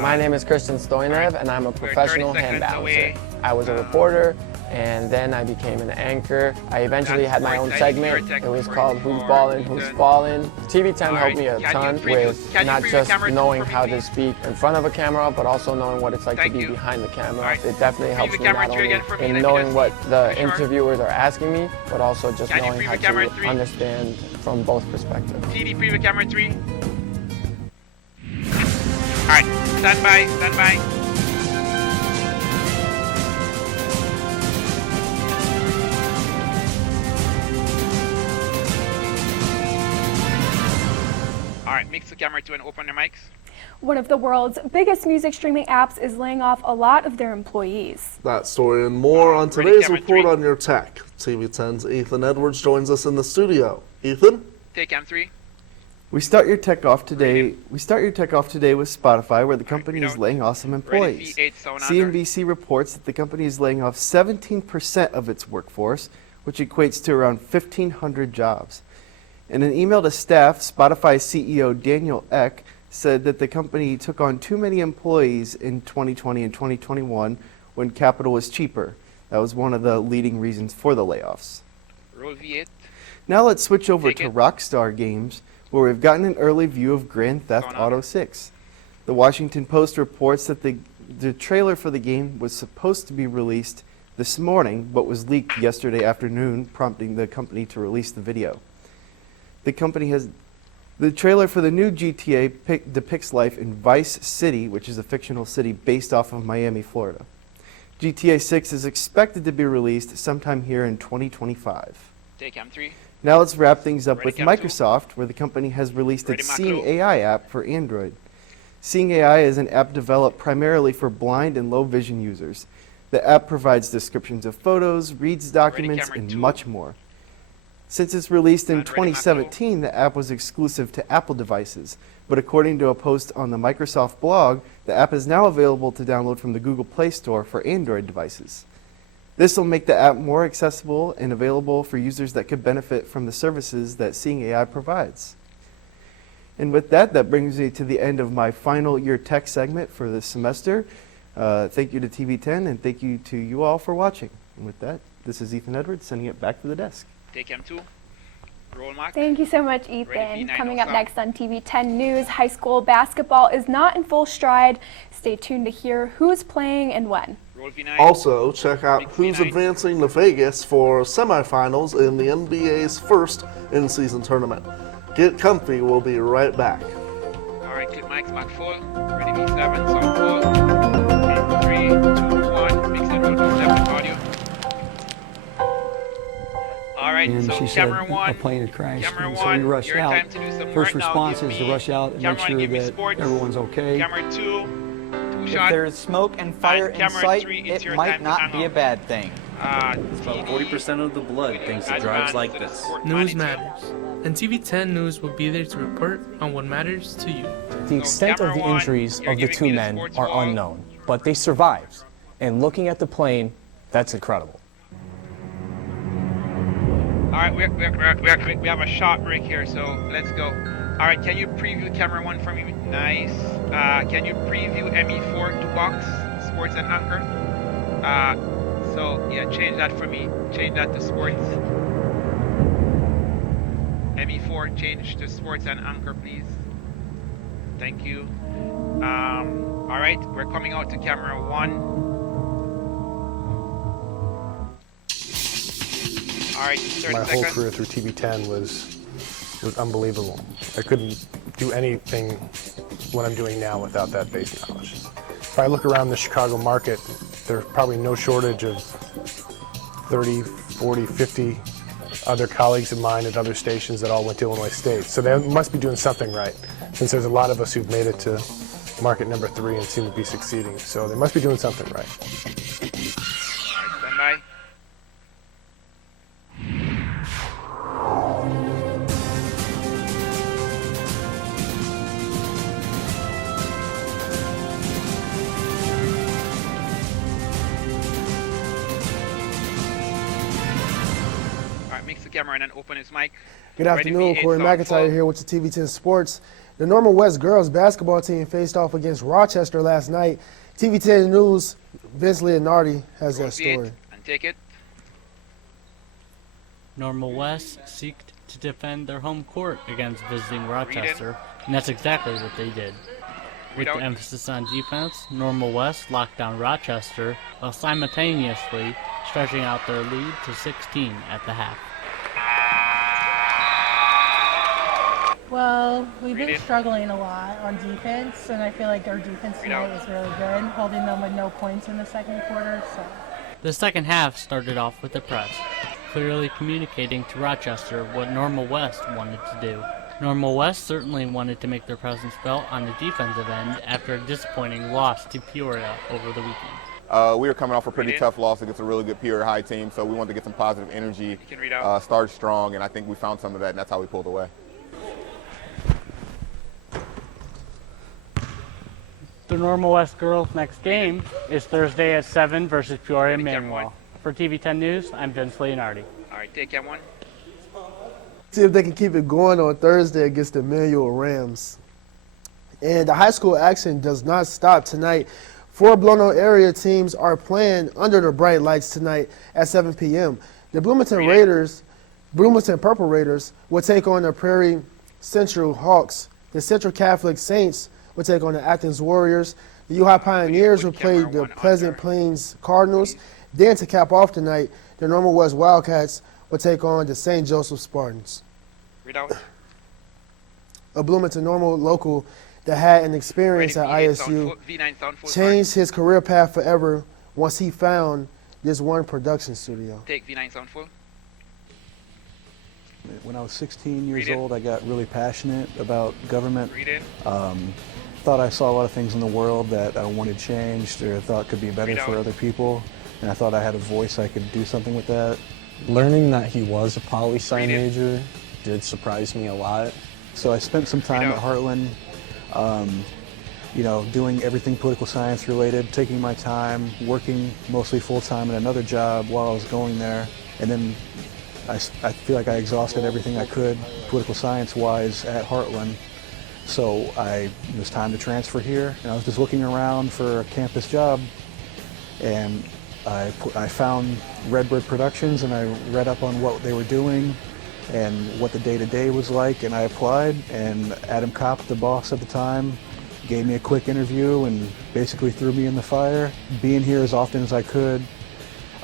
My name is Christian Stoynev, and I'm a professional hand balancer. I was a reporter, and then I became an anchor. I eventually had my own segment. It was called Who's Ballin', Who's Fallin'. TV10 helped me a ton with not just knowing how to speak in front of a camera, but also knowing what it's like to be behind the camera. It definitely helps me not only in knowing what the interviewers are asking me, but also just knowing how to understand from both perspectives. TD preview camera 3. Alright, stand by, stand by. Alright, mix the camera 2 and open the mics. One of the world's biggest music streaming apps is laying off a lot of their employees. That story and more on today's report on your tech. TV10's Ethan Edwards joins us in the studio. Ethan? Take cam 3. We start your tech off today with Spotify, where the company is laying off some employees. CNBC reports that the company is laying off 17% of its workforce, which equates to around 1,500 jobs. In an email to staff, Spotify CEO Daniel Ek said that the company took on too many employees in 2020 and 2021 when capital was cheaper. That was one of the leading reasons for the layoffs. Roll V8. Now let's switch over to Rockstar Games, where we've gotten an early view of Grand Theft Auto 6. The Washington Post reports that the trailer for the game was supposed to be released this morning, but was leaked yesterday afternoon, prompting the company to release the video. The trailer for the new GTA depicts life in Vice City, which is a fictional city based off of Miami, Florida. GTA 6 is expected to be released sometime here in 2025. Take cam 3. Now let's wrap things up with Microsoft, where the company has released its Seeing AI app for Android. Seeing AI is an app developed primarily for blind and low vision users. The app provides descriptions of photos, reads documents, and much more. Since its released in 2017, the app was exclusive to Apple devices, but according to a post on the Microsoft blog, the app is now available to download from the Google Play Store for Android devices. This will make the app more accessible and available for users that could benefit from the services that Seeing AI provides. And with that, that brings me to the end of my final year tech segment for this semester. Thank you to TV10 and thank you to you all for watching. And with that, this is Ethan Edwards sending it back to the desk. Take cam 2. Roll mark. Thank you so much, Ethan. Coming up next on TV10 News, high school basketball is not in full stride. Stay tuned to hear who's playing and when. Also, check out who's advancing to Vegas for semifinals in the NBA's first in-season tournament. Get comfy, we'll be right back. Alright, clip mics, mark full. Ready, V7, sound full. 3, 2, 1, mix and roll to 7 audio. Alright, and so she camera said 1, a plane had crashed, camera and 1, so we rushed your out. time to do some First work now. response Give is to me- rush out and make camera sure one, give me that sports. everyone's okay. Camera 2 If shot. there is smoke and fire in camera sight, 3, it's it your might time to not hang be a up. bad thing. About 40% of the blood thinks it drives like this. News matters, and TV10 News will be there to report on what matters to you. The extent of the injuries of the two men are unknown, but they survived. And looking at the plane, that's incredible. Alright, we have a shot break here, so let's go. Alright, can you preview camera 1 for me? Nice. Can you preview ME4 to box, sports and anchor? So yeah, change that for me. Change that to sports. ME4, change to sports and anchor, please. Thank you. Alright, we're coming out to camera 1. Alright, 30 My seconds. whole career through TV10 was unbelievable. I couldn't do anything what I'm doing now without that base knowledge. If I look around the Chicago market, there's probably no shortage of 30, 40, 50 other colleagues of mine at other stations that all went to Illinois State. So they must be doing something right, since there's a lot of us who've made it to market number 3 and seem to be succeeding. So they must be doing something right. Alright, stand by. camera and then open his mic. Good afternoon, Corey McIntyre here with the TV10 Sports. The Normal West girls basketball team faced off against Rochester last night. TV10 News, Vince Leonardi has that story. And take it. Normal West seeked to defend their home court against visiting Rochester, and that's exactly what they did. With the emphasis on defense, Normal West locked down Rochester while simultaneously stretching out their lead to 16 at the half. Well, we've been struggling a lot on defense, and I feel like our defense tonight was really good, holding them with no points in the second quarter. So the second half started off with the press, clearly communicating to Rochester what Normal West wanted to do. Normal West certainly wanted to make their presence felt on the defensive end after a disappointing loss to Peoria over the weekend. We were coming off a pretty tough loss against a really good Peoria High team, so we wanted to get some positive energy, start strong, and I think we found some of that, and that's how we pulled away. The Normal West girls' next game is Thursday at 7 versus Peoria Manuel. For TV10 News, I'm Vince Leonardi. All right, take that one. See if they can keep it going on Thursday against the Manuel Rams. And the high school action does not stop tonight. 4 blown-out area teams are playing under the bright lights tonight at 7 p.m. The Bloomington Purple Raiders will take on the Prairie Central Hawks. The Central Catholic Saints will take on the Athens Warriors. The U-High Pioneers will play the Pleasant Plains Cardinals. Then to cap off tonight, the Normal West Wildcats will take on the St. Joseph Spartans. Read out. A Bloomington Normal local that had an experience at ISU changed his career path forever once he found this one production studio. Take V9 sound full. When I was 16 years old, I got really passionate about government. Thought I saw a lot of things in the world that I wanted changed or thought could be better for other people. And I thought I had a voice, I could do something with that. Learning that he was a poli-sci major did surprise me a lot. So I spent some time at Heartland, doing everything political science related, taking my time, working mostly full-time at another job while I was going there. And then I feel like I exhausted everything I could political science-wise at Heartland. So it was time to transfer here, and I was just looking around for a campus job, and I found Redbird Productions, and I read up on what they were doing and what the day-to-day was like, and I applied, and Adam Kopp, the boss at the time, gave me a quick interview and basically threw me in the fire. Being here as often as I could,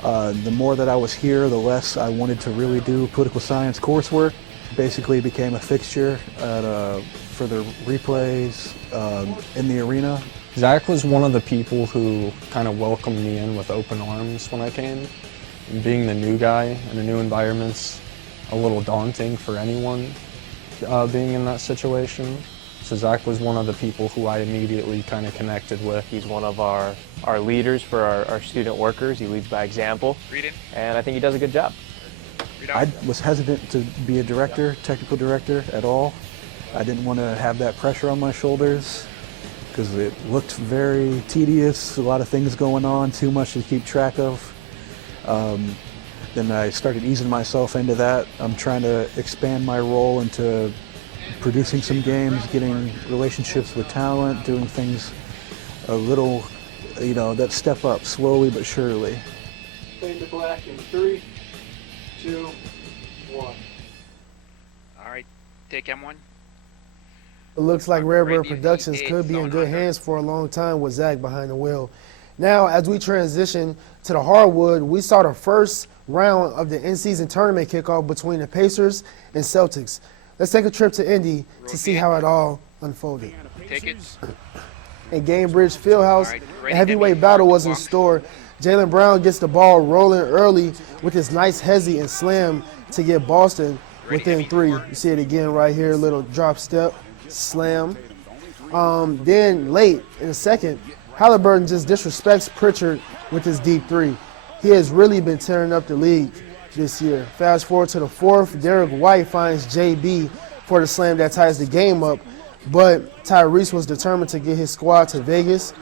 the more that I was here, the less I wanted to really do political science coursework. Basically became a fixture for the replays in the arena. Zach was one of the people who kind of welcomed me in with open arms when I came. And being the new guy in a new environment's a little daunting for anyone being in that situation. So Zach was one of the people who I immediately kind of connected with. He's one of our leaders for our student workers. He leads by example, and I think he does a good job. I was hesitant to be a director, technical director at all. I didn't want to have that pressure on my shoulders because it looked very tedious, a lot of things going on, too much to keep track of. Then I started easing myself into that. I'm trying to expand my role into producing some games, getting relationships with talent, doing things a little, that step up slowly but surely. Fade to black in 3, 2, 1. All right, take M1. It looks like Redbird Productions could be in good hands for a long time with Zach behind the wheel. Now, as we transition to the hardwood, we saw the first round of the in-season tournament kickoff between the Pacers and Celtics. Let's take a trip to Indy to see how it all unfolded. Take it. In Gamebridge Fieldhouse, a heavyweight battle was in store. Jaylen Brown gets the ball rolling early with his nice hezzy and slam to get Boston within 3. You see it again right here, little drop step, slam. Then late in the second, Halliburton just disrespects Pritchard with his deep 3. He has really been tearing up the league this year. Fast forward to the fourth, Derek White finds JB for the slam that ties the game up, but Tyrese was determined to get his squad to Vegas,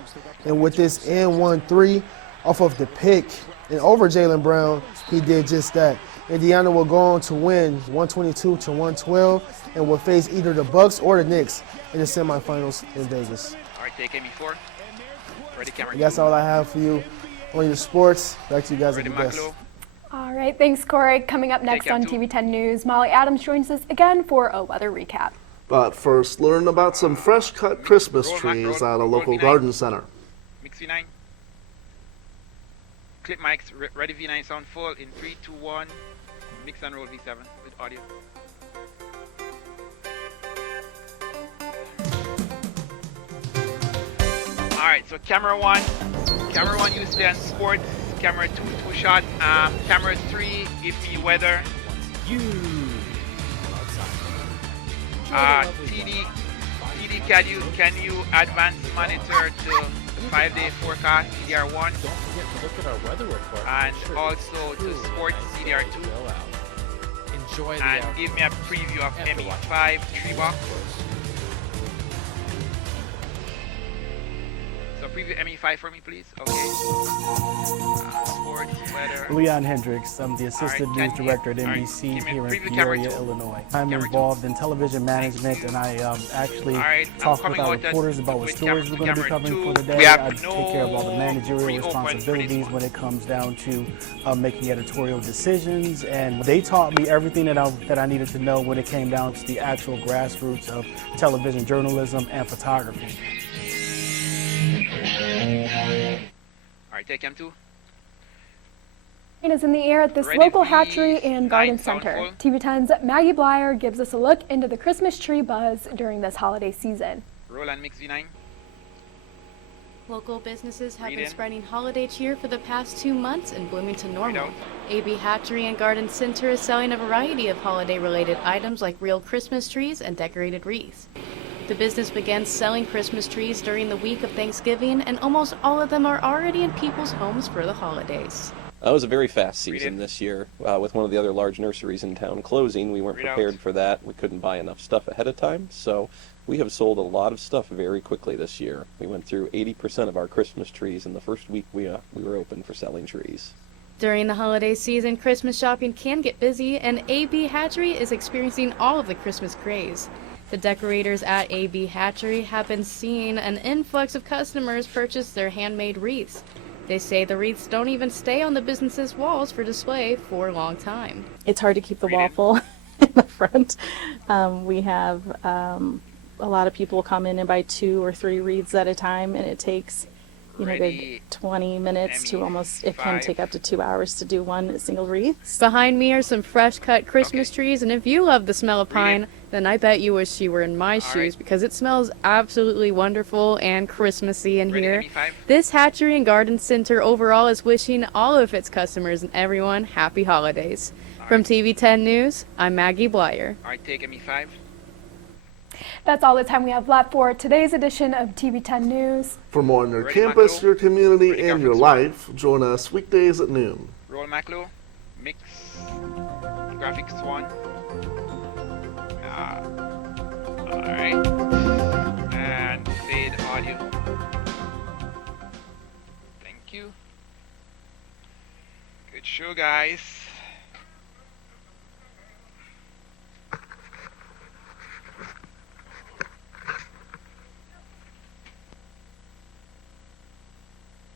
and with this N1-3 off of the pick and over Jaylen Brown, he did just that. Indiana will go on to win 122-112 and will face either the Bucks or the Knicks in the semifinals in Vegas. All right, take ME4. Ready, camera. That's all I have for you on your sports. Back to you guys at the desk. All right, thanks, Corey. Coming up next on TV10 News, Molly Adams joins us again for a weather recap. But first, learn about some fresh-cut Christmas trees at a local garden center. Mix V9. Clip mics, ready V9 sound full in 3, 2, 1. Mix and roll V7 with audio. Alright, so camera 1 you stay on sports. Camera 2 shot. Camera 3 give me weather. TD, can you advance monitor to the 5-day forecast CDR1? Don't forget to look at our weather report. And also to sports CDR2. Enjoy the and give me a preview of ME5 3-box. So preview ME5 for me, please. Okay. Sports, weather. Leon Hendricks. I'm the Assistant News Director at NBC here in Peoria, Illinois. I'm involved in television management, and I actually talk with our reporters about what stories we're going to be covering for the day. I take care of all the managerial responsibilities when it comes down to making editorial decisions, and they taught me everything that I needed to know when it came down to the actual grassroots of television journalism and photography. Alright, take M2. Rain is in the air at this local hatchery and garden center. TV10's Maggie Blyer gives us a look into the Christmas tree buzz during this holiday season. Roll and mix V9. Local businesses have been spreading holiday cheer for the past 2 months in Bloomington Normal. AB Hatchery and Garden Center is selling a variety of holiday-related items like real Christmas trees and decorated wreaths. The business began selling Christmas trees during the week of Thanksgiving, and almost all of them are already in people's homes for the holidays. It was a very fast season this year. With one of the other large nurseries in town closing, we weren't prepared for that. We couldn't buy enough stuff ahead of time, so we have sold a lot of stuff very quickly this year. We went through 80% of our Christmas trees in the first week we were open for selling trees. During the holiday season, Christmas shopping can get busy, and AB Hatchery is experiencing all of the Christmas craze. The decorators at AB Hatchery have been seeing an influx of customers purchase their handmade wreaths. They say the wreaths don't even stay on the business's walls for display for a long time. It's hard to keep the wall full in the front. We have a lot of people come in and buy 2 or 3 wreaths at a time, and it takes good 20 minutes to it can take up to 2 hours to do one single wreath. Behind me are some fresh cut Christmas trees, and if you love the smell of pine, then I bet you wish you were in my shoes because it smells absolutely wonderful and Christmassy in here. This hatchery and garden center overall is wishing all of its customers and everyone happy holidays. From TV10 News, I'm Maggie Blyer. Alright, take ME5. That's all the time we have left for today's edition of TV10 News. For more on your campus, your community, and your life, join us weekdays at noon. Roll Maclo, mix, graphics 1. Alright, and fade audio. Thank you. Good show, guys.